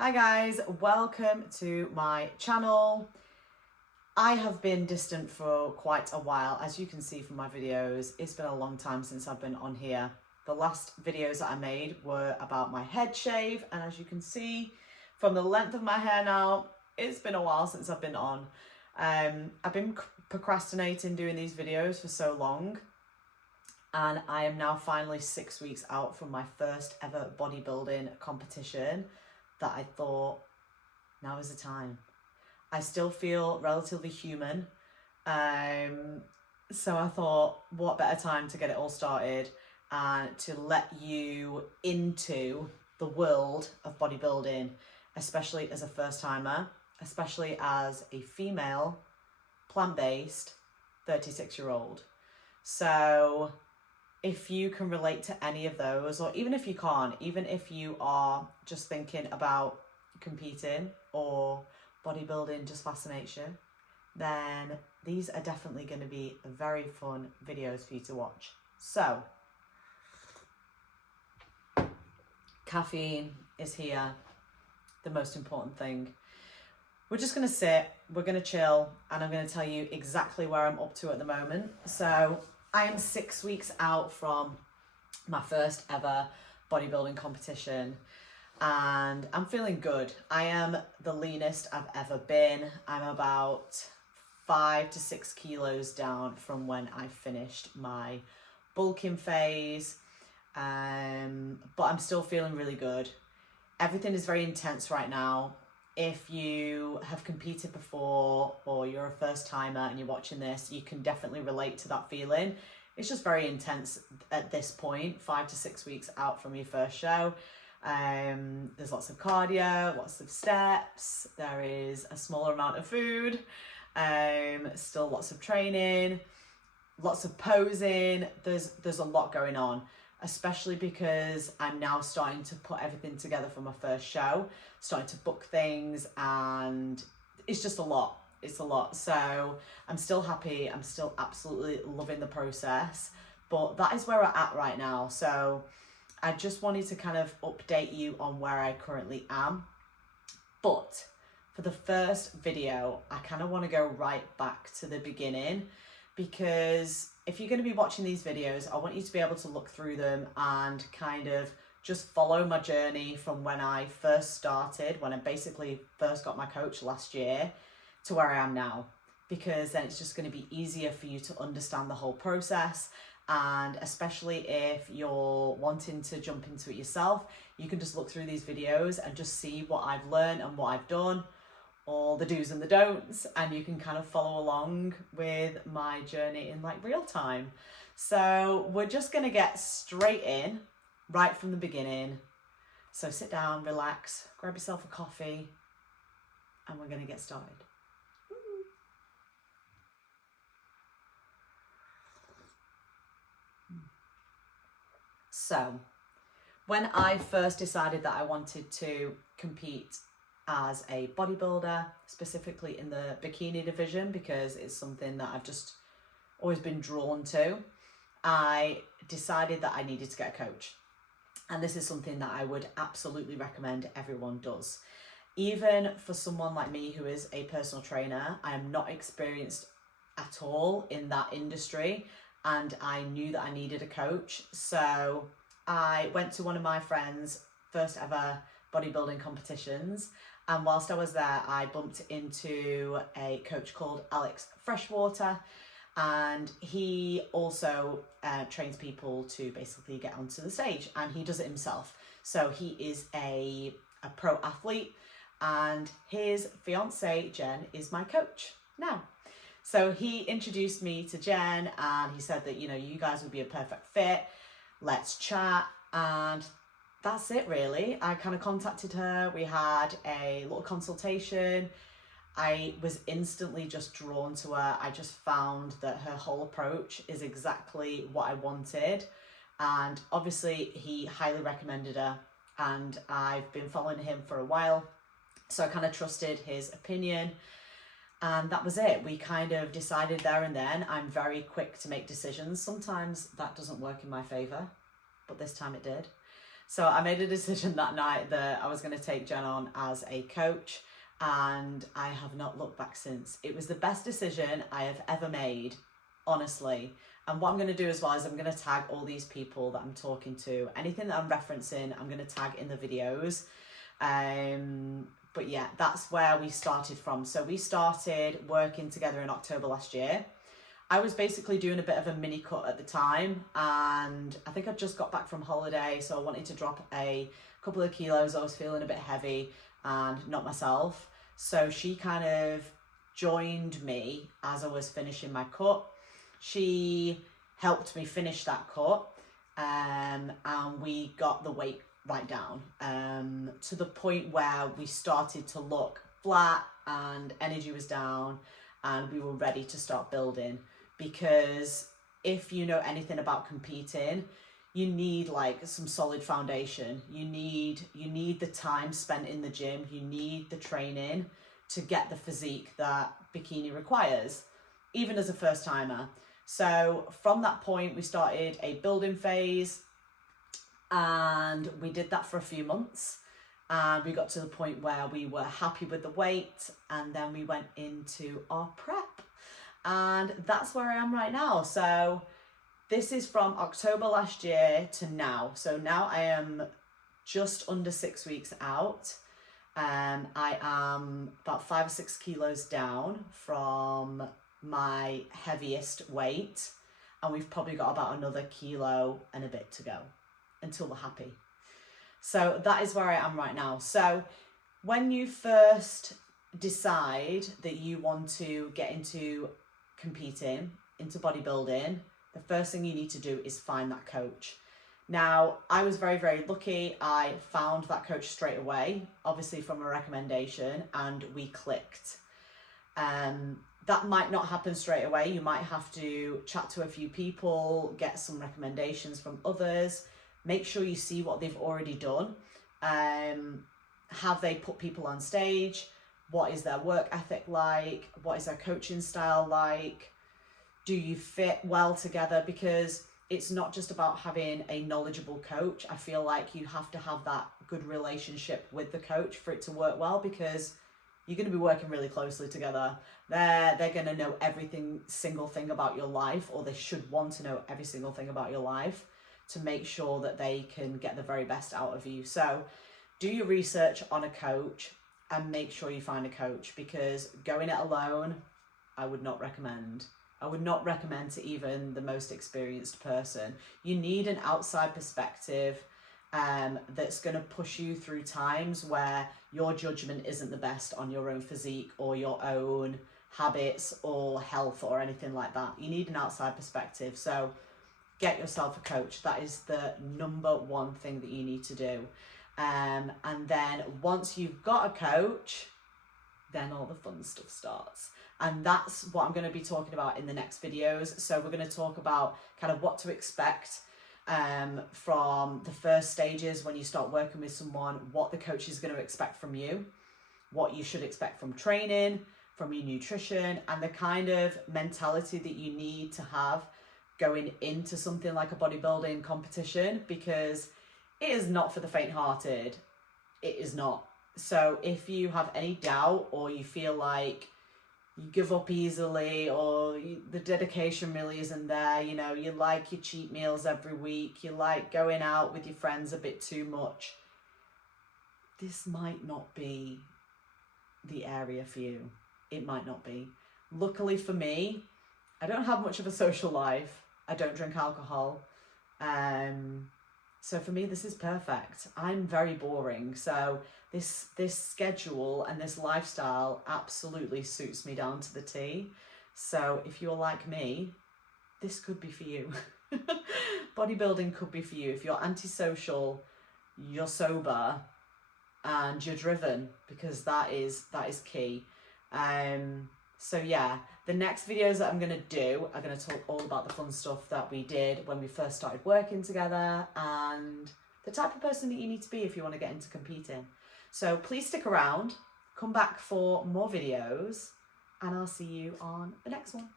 Hi guys, welcome to my channel. I have been distant for quite a while. As you can see from my videos, it's been a long time since I've been on here. The last videos that I made were about my head shave, and as you can see from the length of my hair now, it's been a while since I've been on. I've been procrastinating doing these videos for so long, and I am now finally 6 weeks out from my first ever bodybuilding competition that I thought, now is the time. I still feel relatively human, so I thought, what better time to get it all started and to let you into the world of bodybuilding, especially as a first timer, especially as a female, plant-based 36-year-old. So if you can relate to any of those, or even if you can't, even if you are just thinking about competing or bodybuilding just fascinates you, then these are definitely going to be very fun videos for you to watch. So, caffeine is here, the most important thing. We're just going to sit, we're going to chill, and I'm going to tell you exactly where I'm up to at the moment. So I am 6 weeks out from my first ever bodybuilding competition, and I'm feeling good. I am the leanest I've ever been. I'm about 5 to 6 kilos down from when I finished my bulking phase, but I'm still feeling really good. Everything is very intense right now. If you have competed before or you're a first timer and you're watching this, you can definitely relate to that feeling. It's just very intense at this point, 5 to 6 weeks out from your first show. There's lots of cardio, lots of steps, there is a smaller amount of food, still lots of training, lots of posing. There's a lot going on, especially because I'm now starting to put everything together for my first show, starting to book things, and it's just a lot. It's a lot. So I'm still happy. I'm still absolutely loving the process, but that is where we're at right now. So I just wanted to kind of update you on where I currently am. But for the first video, I kind of want to go right back to the beginning, because if you're going to be watching these videos, I want you to be able to look through them and kind of just follow my journey from when I first started, when I basically first got my coach last year, to where I am now, because then it's just going to be easier for you to understand the whole process. And especially if you're wanting to jump into it yourself, you can just look through these videos and just see what I've learned and what I've done, all the do's and the don'ts, and you can kind of follow along with my journey in like real time. So we're just going to get straight in right from the beginning. So sit down, relax, grab yourself a coffee, and we're going to get started. So when I first decided that I wanted to compete as a bodybuilder, specifically in the bikini division, because it's something that I've just always been drawn to, I decided that I needed to get a coach. And this is something that I would absolutely recommend everyone does. Even for someone like me who is a personal trainer, I am not experienced at all in that industry, and I knew that I needed a coach. So I went to one of my friends' first ever bodybuilding competitions, and whilst I was there, I bumped into a coach called Alex Freshwater, and he also trains people to basically get onto the stage, and he does it himself. So he is a pro athlete, and his fiance Jen is my coach now. So he introduced me to Jen, and he said that, you know, you guys would be a perfect fit. Let's chat. And that's it, really. I kind of contacted her. We had a little consultation. I was instantly just drawn to her. I just found that her whole approach is exactly what I wanted. And obviously he highly recommended her, and I've been following him for a while. So I kind of trusted his opinion. And that was it. We kind of decided there and then. I'm very quick to make decisions. Sometimes that doesn't work in my favor, but this time it did. So I made a decision that night that I was going to take Jen on as a coach, and I have not looked back since. It was the best decision I have ever made, honestly. And what I'm going to do as well is I'm going to tag all these people that I'm talking to. Anything that I'm referencing, I'm going to tag in the videos. But yeah, that's where we started from. So we started working together in October last year. I was basically doing a bit of a mini cut at the time, and I think I'd just got back from holiday, so I wanted to drop a couple of kilos. I was feeling a bit heavy and not myself. So she kind of joined me as I was finishing my cut. She helped me finish that cut, and we got the weight right down to the point where we started to look flat and energy was down, and we were ready to start building. Because if you know anything about competing, you need like some solid foundation. You need the time spent in the gym. You need the training to get the physique that bikini requires, even as a first timer. So from that point, we started a building phase, and we did that for a few months. And we got to the point where we were happy with the weight, and then we went into our prep. And that's where I am right now. So this is from October last year to now. So now I am just under 6 weeks out. I am about 5 or 6 kilos down from my heaviest weight. And we've probably got about another kilo and a bit to go until we're happy. So that is where I am right now. So when you first decide that you want to get into competing, into bodybuilding, the first thing you need to do is find that coach. Now, I was very, very lucky. I found that coach straight away, obviously from a recommendation, and we clicked. That might not happen straight away. You might have to chat to a few people, get some recommendations from others, make sure you see what they've already done. Have they put people on stage? What is their work ethic like? What is their coaching style like? Do you fit well together? Because it's not just about having a knowledgeable coach. I feel like you have to have that good relationship with the coach for it to work well, because you're going to be working really closely together. They're going to know every single thing about your life, or they should want to know every single thing about your life to make sure that they can get the very best out of you. So do your research on a coach and make sure you find a coach, because going it alone, I would not recommend. I would not recommend to even the most experienced person. You need an outside perspective that's going to push you through times where your judgment isn't the best on your own physique or your own habits or health or anything like that. You need an outside perspective. So get yourself a coach. That is the number one thing that you need to do. And then once you've got a coach, then all the fun stuff starts. And that's what I'm going to be talking about in the next videos. So we're going to talk about kind of what to expect from the first stages when you start working with someone, what the coach is going to expect from you, what you should expect from training, from your nutrition, and the kind of mentality that you need to have going into something like a bodybuilding competition, because it is not for the faint-hearted. It is not. So if you have any doubt, or you feel like you give up easily, or the dedication really isn't there, you know, you like your cheat meals every week, you like going out with your friends a bit too much, this might not be the area for you. It might not be. Luckily for me, I don't have much of a social life. I don't drink alcohol. So for me, this is perfect. I'm very boring. So this schedule and this lifestyle absolutely suits me down to the T. So if you're like me, this could be for you. Bodybuilding could be for you. If you're antisocial, you're sober, and you're driven, because that is key. So yeah, the next videos that I'm going to do are going to talk all about the fun stuff that we did when we first started working together, and the type of person that you need to be if you want to get into competing. So please stick around, come back for more videos, and I'll see you on the next one.